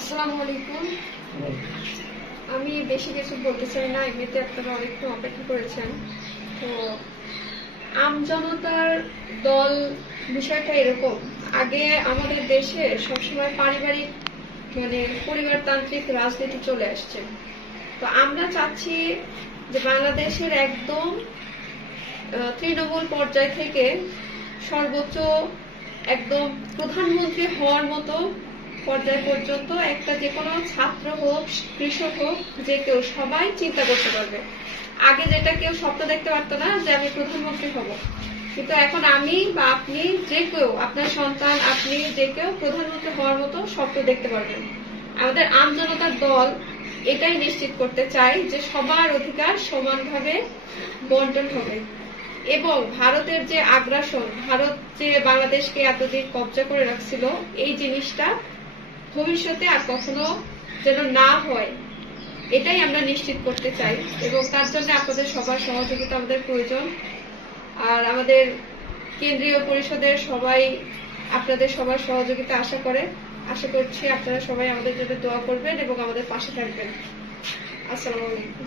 আসসালামু আলাইকুম। আমি বেশি কিছু বলতে চাই না, এমনিতে আপনারা অনেকক্ষণ অপেক্ষা করেছেন। তো আমজনতার দল বিষয়টা এরকম, আগে আমাদের দেশে সবসময় পারিবারিক পরিবারতান্ত্রিক রাজনীতি চলে আসছে। তো আমরা চাচ্ছি যে বাংলাদেশের একদম তৃণমূল পর্যায় থেকে সর্বোচ্চ একদম প্রধানমন্ত্রী হওয়ার মতো পর্যায় পর্যন্ত একটা যে কোনো ছাত্র হোক, কৃষক হোক, যে কেউ সবাই চিন্তা করতে পারবে। আগে যেটা কেউ স্বপ্ন দেখতে পারতো না যে আমি প্রধানমন্ত্রী হব, কিন্তু এখন আমি বা আপনি যে কেউ, আপনার সন্তান, আপনি যে কেউ প্রধানমন্ত্রী হওয়ার মতো স্বপ্ন দেখতে পারবেন। আমাদের আমজনতার দল এটাই নিশ্চিত করতে চাই যে সবার অধিকার সমানভাবে বন্টন হবে এবং ভারতের যে আগ্রাসন, ভারত যে বাংলাদেশকে এতদিন কব্জা করে রাখছিল, এই জিনিসটা ভবিষ্যতে আর কখনো যেন না হয়, এটাই আমরা নিশ্চিত করতে চাই এবং তার জন্য আপনাদের সবার সহযোগিতা আমাদের প্রয়োজন। আর আমাদের কেন্দ্রীয় পরিষদের সবাই আপনাদের সবার সহযোগিতা আশা করছি আপনারা সবাই আমাদের জন্য দোয়া করবেন এবং আমাদের পাশে থাকবেন। আসসালামু আলাইকুম।